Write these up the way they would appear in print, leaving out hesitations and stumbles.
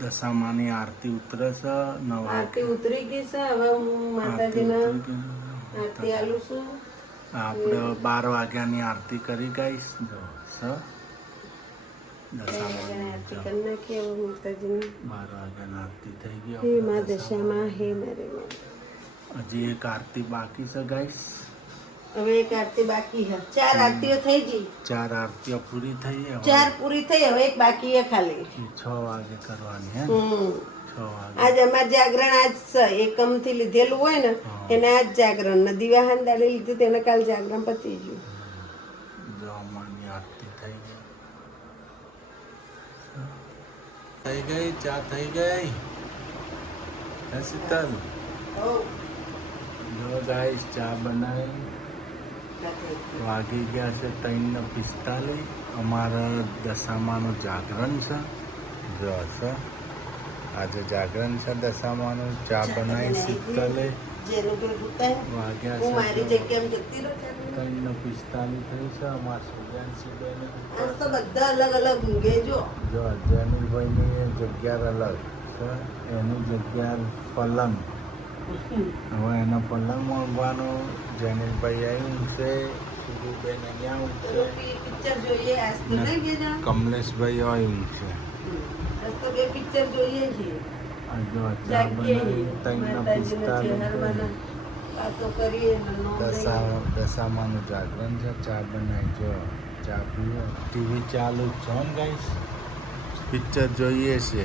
દશામાની આરતી ઉતરે છે. આરતી ઉતરી ગઈ છે. હવે હું માતાજીને આરતી આલું છું. આપણે 12 વાગ્યાની આરતી કરી ગાઈશ. જો આરતી કરી નાખી. હવે માતાજીની 12 વાગ્યાની આરતી થઈ ગઈ. હે મા દશામાં, હે મારી માં. હજી એક આરતી બાકી છે ગાઈસ. હવે એક આરતી બાકી છે. 4 આરતીઓ થઈ ગઈ. 4 આરતીઓ પૂરી થઈ. 4 પૂરી થઈ. હવે એક બાકી છે ખાલી. 6 વાગે કરવાની હે. 6 વાગે. આજ અમાર જાગરણ આજ છે. એકમ થી લીધેલું હોય ને એને આજ જાગરણ ને દિવાહન દાડે લીધું તેને કાલ જાગરણ પતી ગયું. જો અમારી આરતી થઈ ગઈ. થઈ ગઈ. ચા થઈ ગઈ. હે શીતલ. જો ગાઈસ ચા બનાવી. વાગી ગયા છે 3:45. અમારા દશામાનું જાગરણ છે. જો છે આજે જાગરણ છે દશામાનું. ચા બનાવી શીતલે. વાગ્યા છે 3:45 થઈ છે. અમારા સૂર્યાંશી બેન બધા અલગ અલગ ઊંઘે. જો જેનિલભાઈની જગ્યા અલગ છે. એની જગ્યા પલંગ. હવે એનો પલંગ ઊંઘવાનો. જેનિલભાઈ અહીં ઊંઘશે. સુરુબેન અહીંયા ઊંઘશે. પિક્ચર જોઈએ. આજ તો નહીં ગયા. કમલેશભાઈ અહીં ઊંઘશે. આજ તો 2 પિક્ચર જોઈએ છીએ. જો ચા બનાવી 3:45. દશામાનું જાગરણ છે. ચા બનાવી. જો ચા પીવો. ટીવી ચાલુ છે ને ગાઈસ. પિક્ચર જોઈએ છે.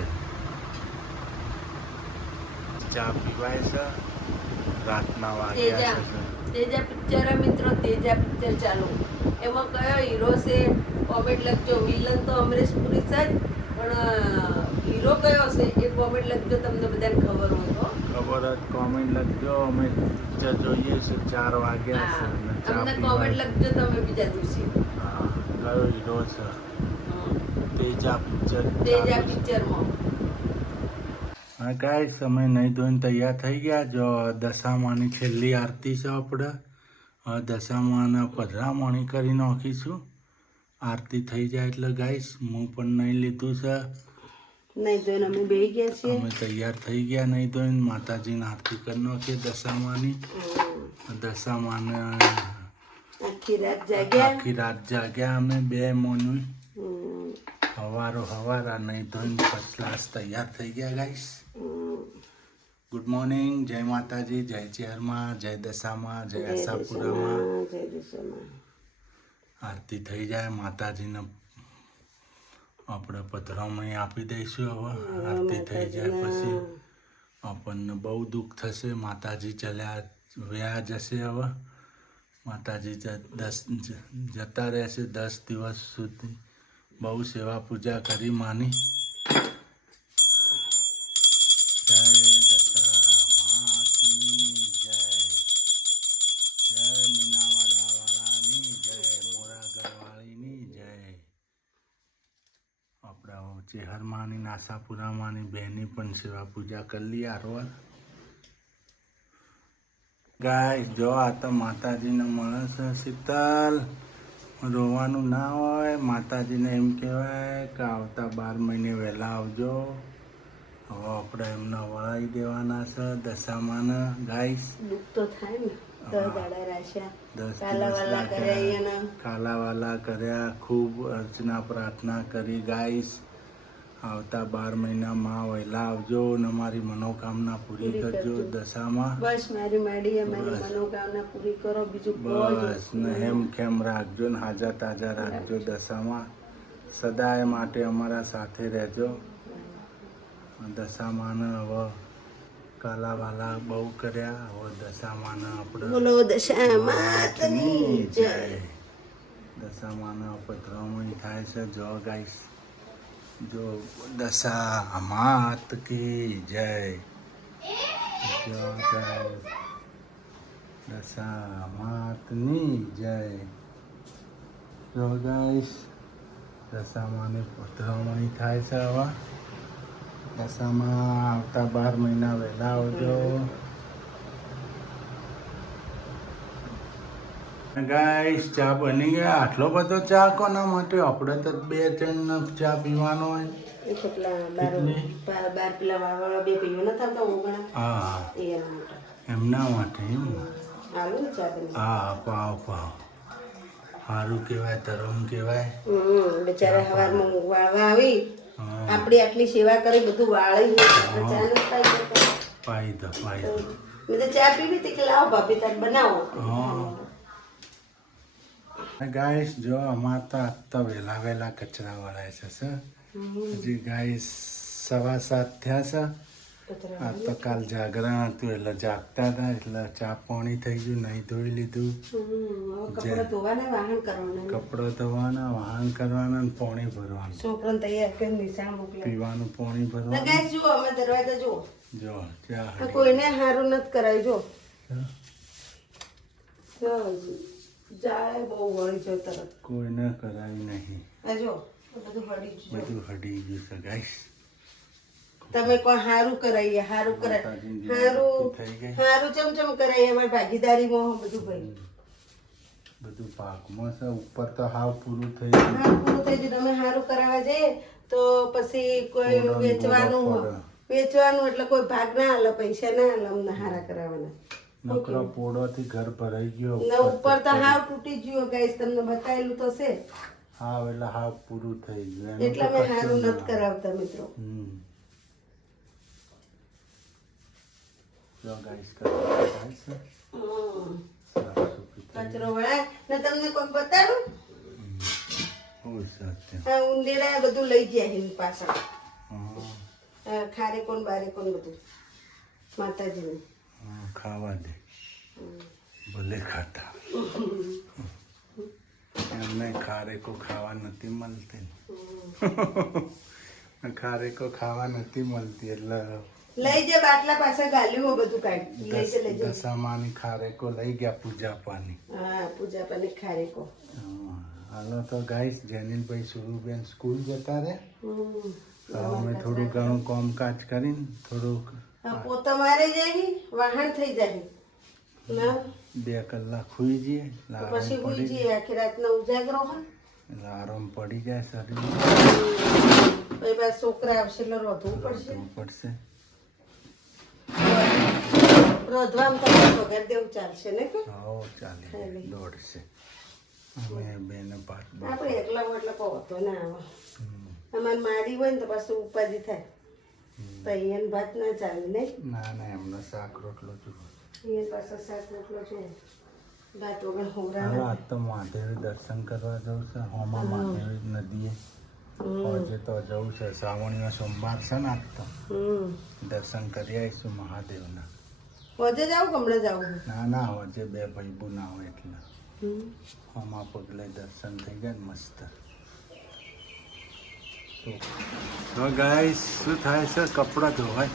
ચા પીવાય છે. રાતના વાગ્યા છે. તેજા પિક્ચર મિત્રો. તેજા પિક્ચર ચાલુ. એમાં કયો હીરો છે કોમેન્ટ લખજો. વિલન તો અમરીશ પુરી છે પણ હીરો કયો છે એ કોમેન્ટ લખજો. તમને બધાને ખબર હોય તો ખબર જ કોમેન્ટ લખજો. અમે પિક્ચર જોઈએ છે. 4 વાગ્યા છે. તમને કોમેન્ટ લખજો તમે બીજા દિવસે. કયો હીરો છે. તેજા પિક્ચર. તેજા પિક્ચરમાં. હા ગાઈસ અમે નહીં ધોઈને તૈયાર થઈ ગયા. જો દશામાની છેલ્લી આરતી છે આપણે. દશામાના પધરામણી કરી નાખીશું. આરતી થઈ જાય એટલે ગાઈસ હું પણ નહીં લીધું છે. નહીં ધોઈને અમે બેસી ગયા છીએ. અમે તૈયાર થઈ ગયા નહીં ધોઈને. માતાજીની આરતી કરી નાખીએ દશામાની. દશામાને આખી રાત જાગ્યા અમે 2 મોનું. હવાર નહીં ધોઈને ફર્સ્ટ ક્લાસ તૈયાર થઈ ગયા ગાઈસ. Good morning. જય માતાજી. જય ચેરમાં. જય દશામાં. જય આશાપુરામાં. આરતી થઈ જાય માતાજીને આપણે પધરામણી આપી દઈશું. હવે આરતી થઈ જાય પછી આપણને બહુ દુઃખ થશે. માતાજી વ્યા જશે. હવે માતાજી જતા રહેશે 10 દિવસ સુધી. બહુ સેવા પૂજા કરી માની. જય દશામાતની જય. જય મીનાવાડા વાળાની જય. મોરાગઢવાળીની જય. આપણા ચેહરમાની આશાપુરામાંની બહેની પણ સેવા પૂજા કરી લઈએ. આરવાર ગાઈસ જો આ તો માતાજીને મળે છે. શીતલ રોવાનું ના હોય. માતાજીને એમ કહેવાય કે આવતા 12 મહિને વહેલા આવજો. હવે આપણે એમને વળાવી દેવાના છે દશામાને ગાઈસ. દુઃખ તો થાય ને. 10 દાડા રાખ્યા. 10 કાલાવાલા કર્યા. ખૂબ અર્ચના પ્રાર્થના કરી ગાઈસ. આવતા 12 મહિનામાં વહેલા આવજો ને મારી મનોકામના પૂરી કરજો દશામાં. બસ મારી મનોકામના પૂરી કરો. બીજું બસ ને હેમ ખેમ રાખજો ને હાજા તાજા રાખજો દશામાં. સદાય માટે અમારા સાથે રહેજો. દશામાને હવે કાલાવાલા બહુ કર્યા. હવે દશામાને આપણે બોલો દશામાતની જય. દશામાને પધરામણી થાય છે. જો ગાઈસ જો દશામાત કી જય. જો ગાઈસ દશામાતની જય. જો ગાઈસ દશામાની પધરામણી થાય છે. હવે દશામાં આવતા 12 મહિના વહેલા આવજો. ગાઈસ ચા બની ગયા. આટલો બધો ચા કોના માટે? આપણે તો 2-3 ચા પીવાનો હોય. એ તો પેલા બાર પેલા વાળા બે ભાઈઓ નથી આવતા ઓગણા હા એના માટે એમના માટે એમ હાલો ને ચા તમે હા પાવ પાવ સારું કહેવાય તરમ કહેવાય બિચારા સવારમાં વાળવા આવી હા આપણી આટલી સેવા કરી બધું વાળી ચા નથી પાઈ જતો પાઈ દો મેં તો ચા પીવી હતી કે લાવો ભાભી તાર બનાવો ગાઈસ જો અમાર તો આજ તો વહેલા વહેલા કચરા વળાય છે સર હજી ગાઈસ 7:15 થયા છે આ તો કાલ જાગરણ હતું એટલે જાગતા હતા એટલે ચા પાણી થઈ ગયું નહીં ધોઈ લીધું કપડા ધોવાના વાહન કરવાના કપડો ધોવાના વાહન કરવાના અને પાણી ભરવાનું છોકરાને તૈયાર કરીને નિશાળ મોકલે પીવાનું પાણી ભરવાનું ગાઈસ જુઓ અમે દરવાજા જુઓ જો ચા કોઈને હારું નથી કરાય જો જાય બહુ વળી જો તરત કોઈને કરાયું નહીં આ જો બધું હળી ગયું બધું હડી ગયું છે ગાઈસ તમે કોઈ હારું કરાઈએ હારું કરાય થઈ ગઈ હારું ચમચમ કરાઈએ અમારી ભાગીદારીમાં બધું ભાઈ બધું પાકમાં છે ઉપર તો હાવ પૂરું થઈ ગયું હા પૂરું થઈ ગયું તમે હારું કરાવવા જઈએ તો પછી કોઈ વેચવાનું એટલે કોઈ ભાગ ના હાલે પૈસા ના હાલે અમને હારા કરાવવાના નકરો પોળોથી ઘર ભરાઈ ગયો ને ઉપર તો હાવ તૂટી ગયો ગાઈસ તમને બતાવેલું તો છે હાવ એટલે હાવ પૂરું થઈ ગયું એટલે અમે હારું નથી કરાવતા મિત્રો જો ગાઈસ ગાઈસ કચરો વળાય ને તમને કોઈ બતાડું હોય સત્ય આ ઉંદેડા બધું લઈ ગયા હિંદ પાછળ ખારે કોણ બારે કોણ બધું માતાજીને ખાવા દે ભલે ખાતા એમને ખારેકો ખાવા નથી મળતી ખારેકો ખાવા નથી મળતી એટલે લઈ જે બાટલા પાસે ગાલ્યું બધું કાઢી લઈ જે દશામાની ખારેકો લઈ ગયા પૂજા પાની હા પૂજા પાની ખારેકો હાલો તો ગાઈસ જેનીલભાઈ સુરુબેન સ્કૂલ જતા રહે અમે થોડું ઘણું કામકાજ કરીને થોડુંક પોતા મારે જાય વાહન થઈ જાય ના 2 કલાક સુઈ જઈએ પછી સુઈ જઈએ આખી રાતનો ઉજાગરો હોય એટલે આરામ પડી જાય શરીર પછી પાછા છોકરા આવશે એટલે રોધવું પડશે રોધવામાં તો વગર દેવું ચાલશે ને કે હો ચાલે દોડશે અમે બેને પાટ આપણે એકલા હોય એટલે કહો તો ના આવે અમારે માડી હોય ને તો પાછું ઉપાધિ થાય તો અહીંયા ભાત ના ચાલે નહીં ના એમનો શાક રોટલો જુઓ અહીંયા પાછો શાક રોટલો જોઈએ ભાત વગર હોરા આજ તો મહાદેવી દર્શન કરવા જવું છે હોમા મહાદેવી નદીએ આજે તો જવું છે શ્રાવણીનો સોમવાર છે ને આજ તો દર્શન કરી આવીશું મહાદેવના હોજે જાવ કમળે જાવ ના આજે 2 ભાઈબુ ના હોય એટલે હોમા પગલે દર્શન થઈ જાય મસ્ત તો ગાઈસ શું થાય છે કપડાં ધોવાય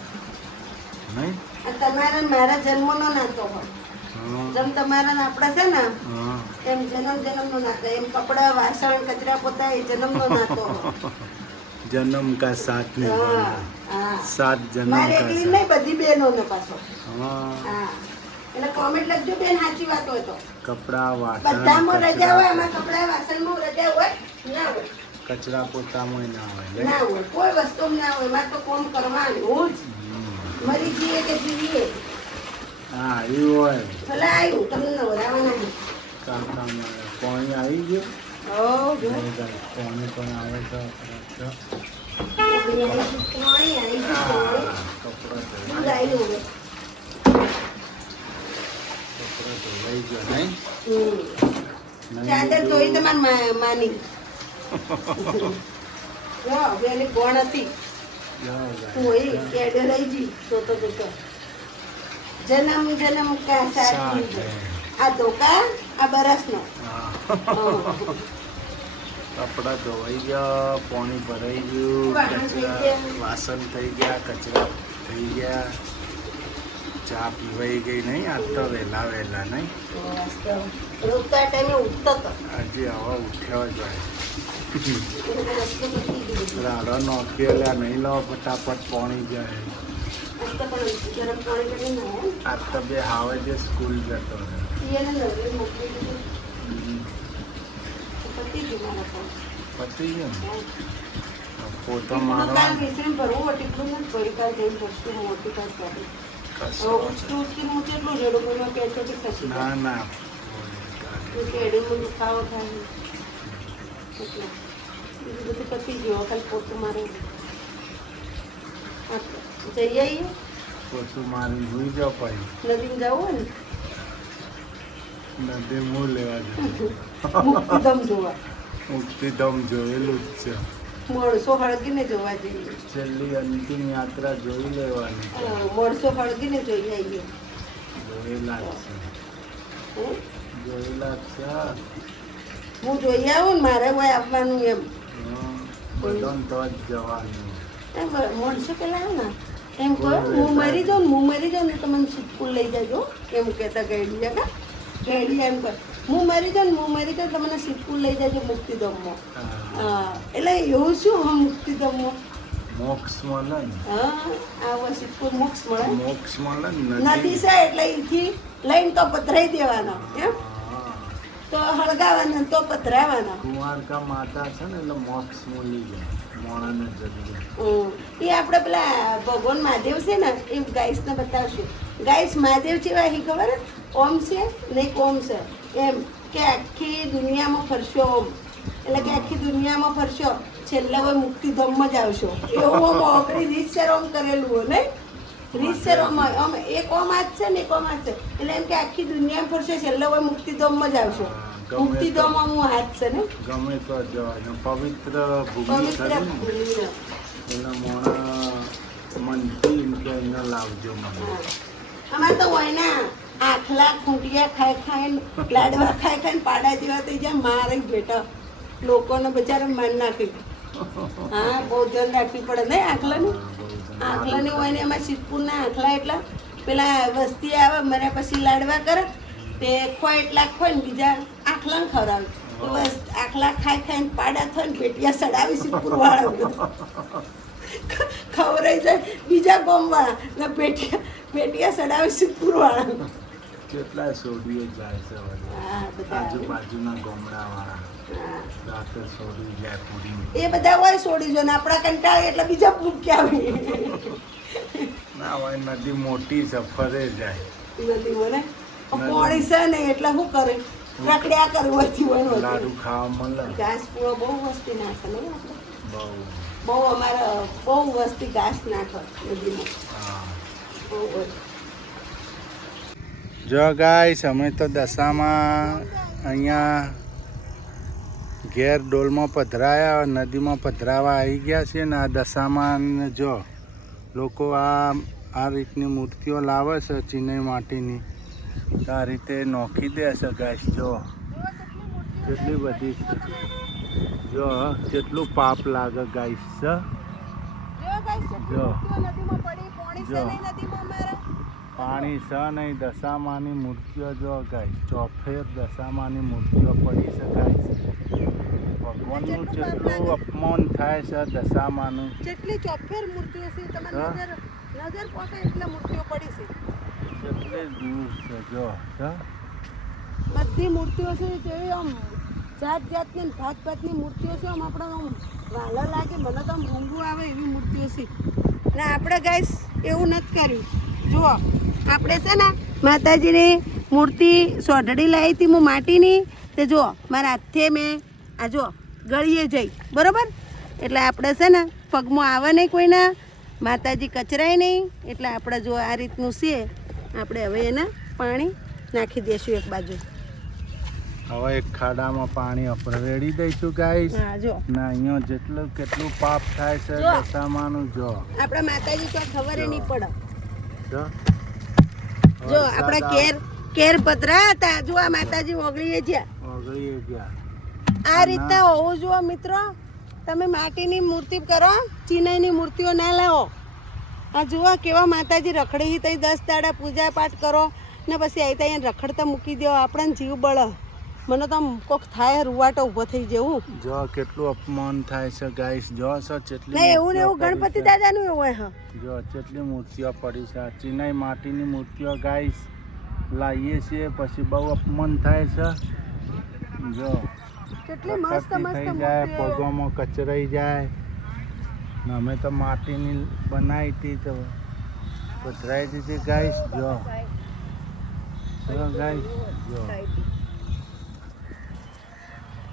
નહીં તમારા મારા જન્મનો નાતો હોય જેમ તમારા ને આપણા છે ને એમ જન્મનો નાતો એમ કપડા વાસણ કચરા પોતા એ જન્મનો નાતો જન્મ કા સાથ નહીં સાત જન્મ મારે કા એકલી નહીં બધી બહેનો ને પાછો હા એટલે કોમેન્ટ લખજો બેન સાચી વાત હોય તો કપડા વાસણ બધામાં રજા હોય આમાં કપડા વાસણમાં રજા હોય ના હોય કચરા પોતામાં ના હોય ના હોય કોઈ વસ્તુ ના હોય એમાં તો કોમ કરવાનું જ મરી જઈએ કે જીવીએ હા એવું હોય ભલે આવ્યું તમને નવરાવાના કામ પાણી આવી ગયું પાણી પણ આવે છે ધોવાઈ ગયો નહીં ચાદર ધોઈ તમારી માની એની કોણ હતી કોઈ કેડે રહી ગઈ જોતો જન્મ કા સાથ આ ધોકા આ બરસનો કપડા ધોવાઈ ગયા પાણી ભરાઈ ગયું વાસણ થઈ ગયા કચરા થઈ ગયા ચા પીવાઈ ગઈ નહીં આજ તો વહેલા નહીં રોકતા ટાઈમે ઉઠતો હતો આજે હવા ઉઠ્યો જ હોય રાડો નોખ્યો લ્યા નહીં લો ફટાફટ પાણી જાય આજ તો બે હાવે જે સ્કૂલ જતો પતી ગયું પોતો કાલ મારવા બેસીને ભરવું એટલું નથી ભરી કાલ જઈને ભરશું મોટી કાલ કરી ઉઠતું ઉઠતું હું કેટલું રેડું બોલવા કે છે કે ખસી ના ના કેડું દુખાવો થાય એટલે બીજું બધું પતી ગયું કાલ પોતું મારે જઈ આવીએ પોતું મારી ભૂઈ જાવ પછી નદીમાં જવું હોય ને નદી હું લેવા જવું મુક્તિધામ જોવા મુક્તિધામ જોયેલું જ છે મોણસો હળગીને જોવા જઈએ છેલ્લી અંતિમ યાત્રા જોઈ લેવાની છે. મોણસો હળગીને જોઈ આવીએ જોયેલા જ છે હમ? જોયેલા જ છે હું જોઈ આવું ને મારે કોઈ આવવાનું એમ બધાને તો જ જવાનું મોણસો પેલા આવે ને એમ કહો હું મરી જાઉં ને તો મને સ્કૂલ લઈ જાજો એમ કહેતા ગેડી જગા ગેડી એમ કર હું મરી જાઉં તો મને સ્કૂલ લઈ જાજો મુક્તિધામમાં હા એટલે એવું શું હા મુક્તિધામમાં મોક્ષ મળે ને હા આ સિદ્ધપુર મોક્ષ મળે મોક્ષ મળે ને નદી છે એટલે અહીંથી લઈને તો પધરાઈ દેવાનો એમ તો હળગાવાના તો પધરાવાના કુંવારકા માતા છે ને એટલે મોક્ષ મળી જાય મોણાને જગ્યાએ એ આપણે પેલા ભગવાન મહાદેવ છે ને એ ગાઈસને બતાવશે ગાઈસ મહાદેવ જેવા એ ખબર ઓમ છે નહીં ઓમ છે એમ કે આખી દુનિયામાં ફરશો ઓમ એટલે કે આખી દુનિયામાં ફરશો છેલ્લે કોઈ મુક્તિધામમાં જ આવશો એવું ઓમ ઓગળી રીતસર ઓમ કરેલું હોય ને રીતસર ઓમ એક ઓમ આ જ છે ને એક ઓમ આ છે એટલે એમ કે આખી દુનિયામાં ફરશો છેલ્લે કોઈ મુક્તિધામમાં જ આવશો મુક્તિધામમાં હું હાથ છે ને ગમે તો જવાય પવિત્ર ભૂમિ પવિત્ર ખરી ને ભૂમિ. એના મોણા મનથી એમ કે અહીંયા લાવજો મને અમારે તો હોય ને આખલા ખૂંટિયા ખાઈને લાડવા ખાઈને પાડા જેવા થઈ જાય મારે બેટા લોકોને બચારા માર નાખી હા બહુ ધ્યાન રાખવી પડે નહીં આખલાની આખલાની હોય ને એમાં સિદ્ધપુરના આખલા એટલા પેલા વસ્તી આવે મને પછી લાડવા કરે તે ખોય એટલા ખોય ને બીજા આખલાને ખવડાવે તો બસ આખલા ખાઈને પાડા થાય ને પેટિયા સડાવી સિદ્ધપુર વાળા ખવડાઈ જાય બીજા ગામવાળા ને પેટિયા સડાવી સિદ્ધપુર વાળા કેટલા સોડીઓ જાય છે હવે. હા બધા આજુબાજુના ગામડાવાળા હા. રાતે સોડી જાય પૂરી એ બધા હોય છોડી જો ને આપણા કંટાળે એટલે બીજા ભૂખ્યા આવે ના હોય નદી મોટી છે ફરે જાય નથી મને પાણી છે ને એટલે શું કરે રખડ્યા કરવાથી હોય લાડુ ખાવા મળે ઘાસ પૂરો બહુ વસ્તી નાખે નહીં આપણે બહુ બહુ અમારે બહુ વસ્તી ઘાસ નાખે નદીમાં હા બહુ હોય. જો ગાઈસ અમે તો દશામાં અહીંયા ઘેર ડોલમાં પધરાયા નદીમાં પધરાવા આવી ગયા છે ને આ દશામાં જો લોકો આ રીતની મૂર્તિઓ લાવે છે ચીનઈ માટીની તો આ રીતે નોખી દે છે ગાઈસ જો કેટલી બધી છે જો કેટલું પાપ લાગે ગાઈસ છે જો જો પાણી છે નહીં દશામાની મૂર્તિઓ જો ગાઈસ ચોફેર દશામાની મૂર્તિઓ પડી છે ગાઈસ ભગવાનનું જેટલું અપમાન થાય છે દશામાનું જેટલી ચોફેર મૂર્તિઓ છે તમારી નજર પહોંચે એટલે મૂર્તિઓ પડી છે કેટલે દૂર છે જો છે બધી મૂર્તિઓ છે જેવી આમ જાત જાતની ભાત ભાતની મૂર્તિઓ છે આમ આપણે આમ વાલા લાગે મને તો આમ ઊંઘું આવે એવી મૂર્તિઓ છે અને આપણે ગાઈસ એવું નથી કર્યું જુઓ આપણે છે ને માતાજીની મૂર્તિ સોઢડી લાવી હતી હું માટીની તે જુઓ મારા હાથે મેં આ જુઓ ગળીએ જઈ બરાબર એટલે આપણે છે ને પગમાં આવે નહીં કોઈના માતાજી કચરાય નહીં એટલે આપણે જો આ રીતનું છે આપણે હવે એને પાણી નાખી દઈશું એક બાજુ હવે એક ખાડામાં પાણી આપણે રેડી દઈશું ગાઈસ હા જો ને અહીંયા જેટલું કેટલું પાપ થાય છે જો. દશામાનું જો આપણા માતાજી તો ખબર નહીં પડે જો જો આપણા કેર પતરા હતા જો આ માતાજી ઓગળીએ છે ઓગળી ગયા આ રીતના હોવું જુઓ મિત્રો તમે માટીની મૂર્તિ કરો ચીનાઈની મૂર્તિઓ ના લાવો આ જુઓ કેવા માતાજી રખડી તઈ 10 દાડા પૂજા પાઠ કરો ને પછી આવી ત્યાં રખડતા મૂકી દો આપણને જીવ બળે મને તો આમ કોક થાય રૂવાટો ઊભો થઈ જવું જો કેટલું અપમાન થાય છે ગાઈસ જો છો કેટલી ના એવું ને એવું મૂર્તિઓ ગણપતિ પડી છે. દાદાનું એવું હોય હા જો કેટલી મૂર્તિઓ પડી છે આ ચીનાઈ માટીની મૂર્તિઓ ગાઈસ લાવીએ છીએ પછી બહુ અપમાન થાય છે જો કેટલી મસ્ત રખડતી મસ્ત થઈ જાય મૂર્તિઓ પગોમાં કચરાઈ જાય અમે તો માટીની બનાવી હતી તો પધરાઈ દીધી ગાઈસ જો ગાઈસ જો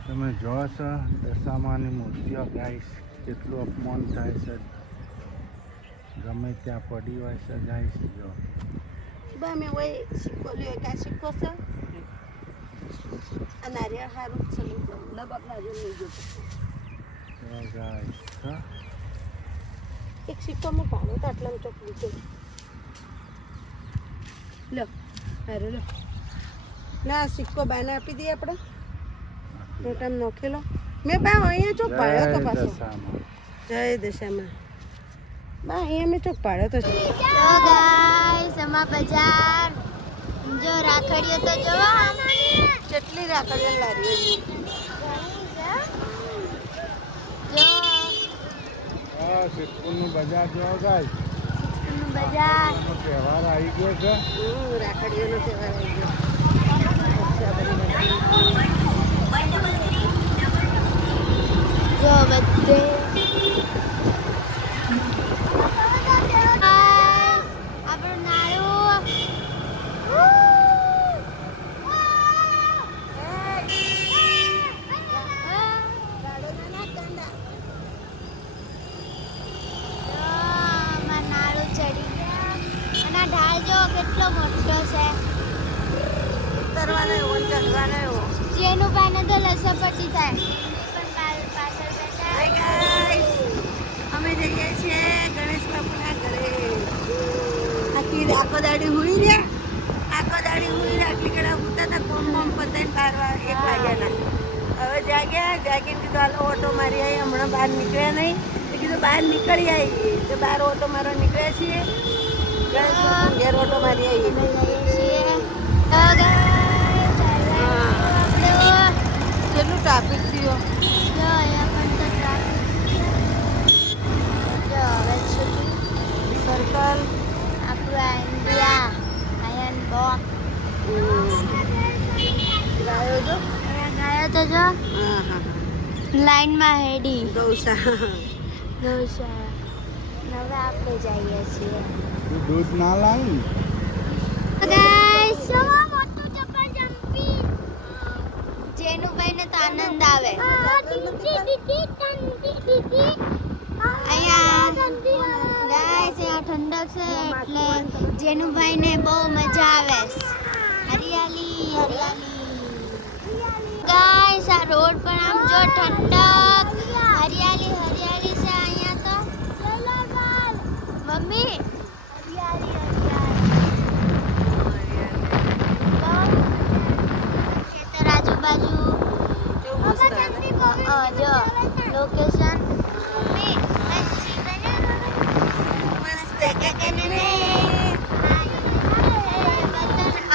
તમે જો છો દશામાની મૂર્તિઓ ગાઈસ કેટલું અપમાન થાય છે ગમે ત્યાં પડી હોય છે ગાઈસ જો બા મેં ઓય સિક્કો લ્યો કા સિક્કો છે આ નારિયેળ હારું છે લબક લાજો લઈ ગયો ગાઈસ હા એક સિક્કો માં પાડો તો આટલામાં ચોક લીધો લો હારું લો ના સિક્કો બાને આપી દઈએ આપણે મોટામાં નોખેલો મેં બા અહીંયા ચોક પાડ્યો તો પાછો જય દશામાં બા અહીંયા મેં ચોક પાડ્યો તો તો ગાઈસ અમાર બજાર જો રાખડીઓ તો જોવા કેટલી રાખડીઓ લારીઓ જો હા સિક્કોનું બજાર જો ગાઈસ બજાર તહેવાર આવી ગયો છે રાખડીઓનો તહેવાર આવી ગયો જો બધે આપણું નાળું જો કેટલો મોટો છે ઉતરવાનો એવો ને ચડવાનો એવો જેનું પાને તો લસપટ્ટી થાય પણ પાછળ બેઠા હાય ગાઈસ અમે જઈએ છીએ ગણેશ બાપુના ઘરે આખો દાડી હુઈ રહ્યા આટલી ઘડા ઉતા હતા કોમ પતાઈને 1 વાગ્યાના હવે જાગ્યા કીધું હાલો ઓટો મારી આવી હમણાં બહાર નીકળ્યા નહીં તો કીધું બહાર નીકળી આવી તો બહાર ઓટો મારવા નીકળ્યા છીએ ઘેર ઓટો મારી આવી કેટલું ટ્રાફિક થયો સર્કલ ઇન્ડિયા આયન બોક ગાયો જો ગાયો તો જો હા હા લાઈનમાં હેડી ગૌશાળા હવે આપણે જઈએ છીએ દૂધ ના લાવી ગાઈસ મોટું ચપ્પલ જમ્પી જેનુભાઈને તો આનંદ આવે અહીંયા ગાઈસ અહીંયા ઠંડક છે એટલે જેનુભાઈને બહુ મજા આવે હરિયાળી ગાઈસ આ રોડ પર આમ જો ઠંડક હરિયાળી છે અહીંયા તો મમ્મી ખેતર આજુબાજુ જો લોકેશન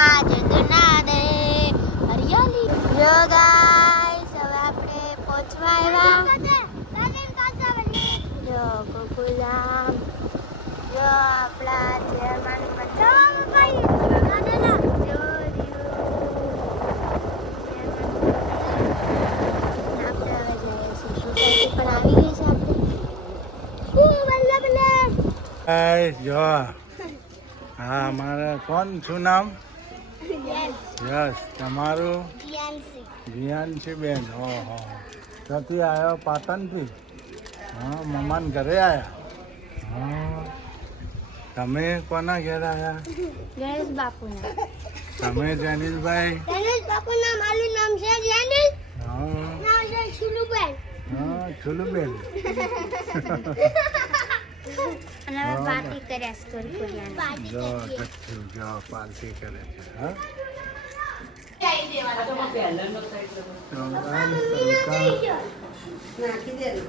આજ દુના દે હરિયાળી જો ગાઈસ હવે આપણે પહોંચવા આવ્યા જો ગોકુલધામ જો આપણા ચેરમેન જો હા મારે કોણ શું નામ યસ તમારું વિયાનસી બેન ઓહો ક્યાંથી આવ્યો પાટણથી હા મમ્માને ઘરે આવ્યા હા તમે કોના ઘેર આવ્યા ગણેશ બાપુના તમે જેનિલભાઈ ગણેશ બાપુના મારું નામ છે જેનિલ હા નામ છે છુલુબેન હા છુલુબેન અને હવે પાર્ટી કર્યા સ્ટોરી કોરિયાના જો જચ્છુ જો પાર્ટી કરે છે હા નાખી દે ને.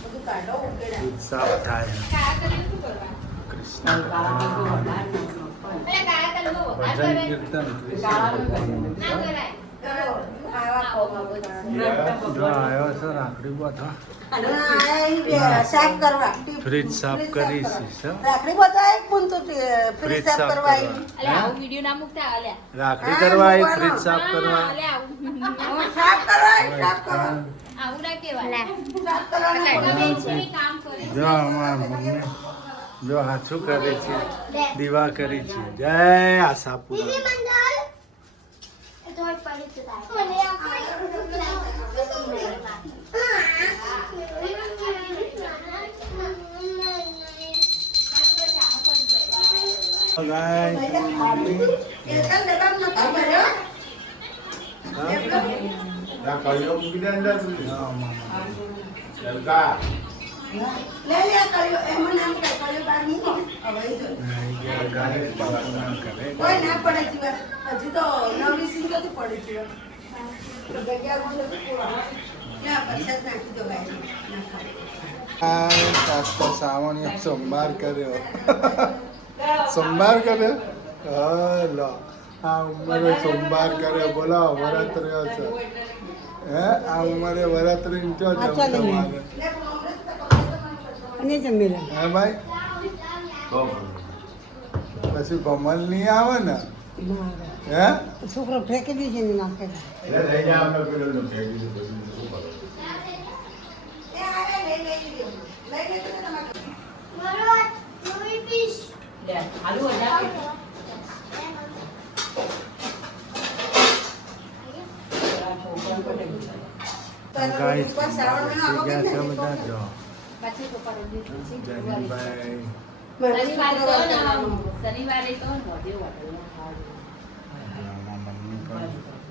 બધું કાઢો ઉકેડા. સાફ થાય કૃષ્ણ ભગવાન ભજન કીર્તન કૃષ્ણ ભગવાન ખાવા ખાવા બધું. જો આવ્યો છે રાખડી બાંધવા સાફ કરવા ફ્રીજ સાફ કરી છે રાખડી બધા એક પૂન તો ફ્રીજ સાફ સાફ કરવા કરવા રાખડી કરવા આવી ફ્રીજ સાફ કરવા સાફ કરવા સાફ કરવા જો અમારા મમ્મી જો હાથું કરે છે દીવા કરી છે જય આશાપુરા હજી તો નવી સિંગ તો પડી છે સાવણીઓ સોમવાર કર્યો સોમવાર કર્યો હલો આ ઉંમરે સોમવાર કર્યો બોલો વરત રહ્યો છે હે આ ઉંમરે વરત રહ્યો છો તમારે હે ભાઈ પછી કમલ નહીં આવે ને હે છોકરો ફેંકી દીધી ને નાખે ગાઈસ ગયા છે બધા જો જનીભાઈ શનિવારે તો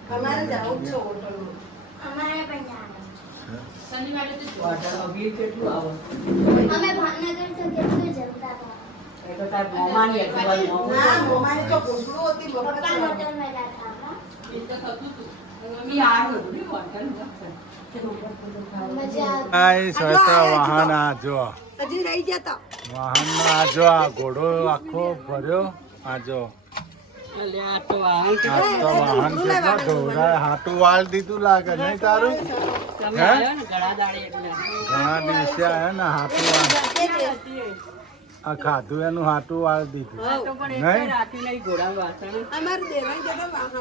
અમારે જવું છે હોટલમાં શનિવારે તો હોટલ અભી કેટલું આવે અમે ભાવનગર તો કેટલું જમતા હતા એ તો તાર મોમાની હતી ના મોમાની તો ભૂસડું હતી પપ્પા હોટલમાં જતા હતા એ તો થતું હતું મમ્મી આવ્યું હતું ને હોટલમાં મજા આવતી ગાઈસ હવે તો વાહન આ જો હજી રહી જતા વાહન આ જો આ ઘોડો આખો ભર્યો આ જો એટલે આ તો વાહન આ તો વાહન કેટલો ઢોરાય હાટું વાળ દીધું લાગે નહીં તારું તમે હે? આવ્યો ને ઘણા દાડે એટલે ઘણા દિવસે આયા ને હાટું વાળ આ ખાધું એનું હાટું વાળ દીધું તો પણ નહીં? એક રાતી નહીં ઘોડા વાસણ અમારે દેવાઈ જતા વાહન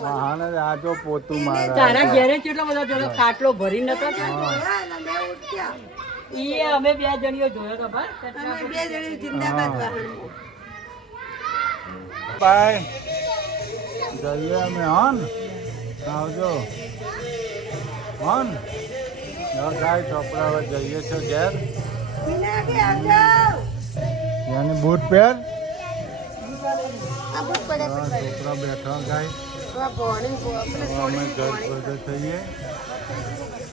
વાહન જ આ જો પોતું મારે તારા ઘેરે કેટલો બધો જોયો ખાટલો ભરી નતો ઈ અમે બે જણીઓ જોયો તો ભાઈ બે જણી જિંદાબાદ બાય જઈએ અમે હોન આવજો હોન ગાય ચોપડા હવે જઈએ છે ઘેર યાની બૂટ પહેર છોકરા બેઠા ગાય અમે ઘર બધે થઈએ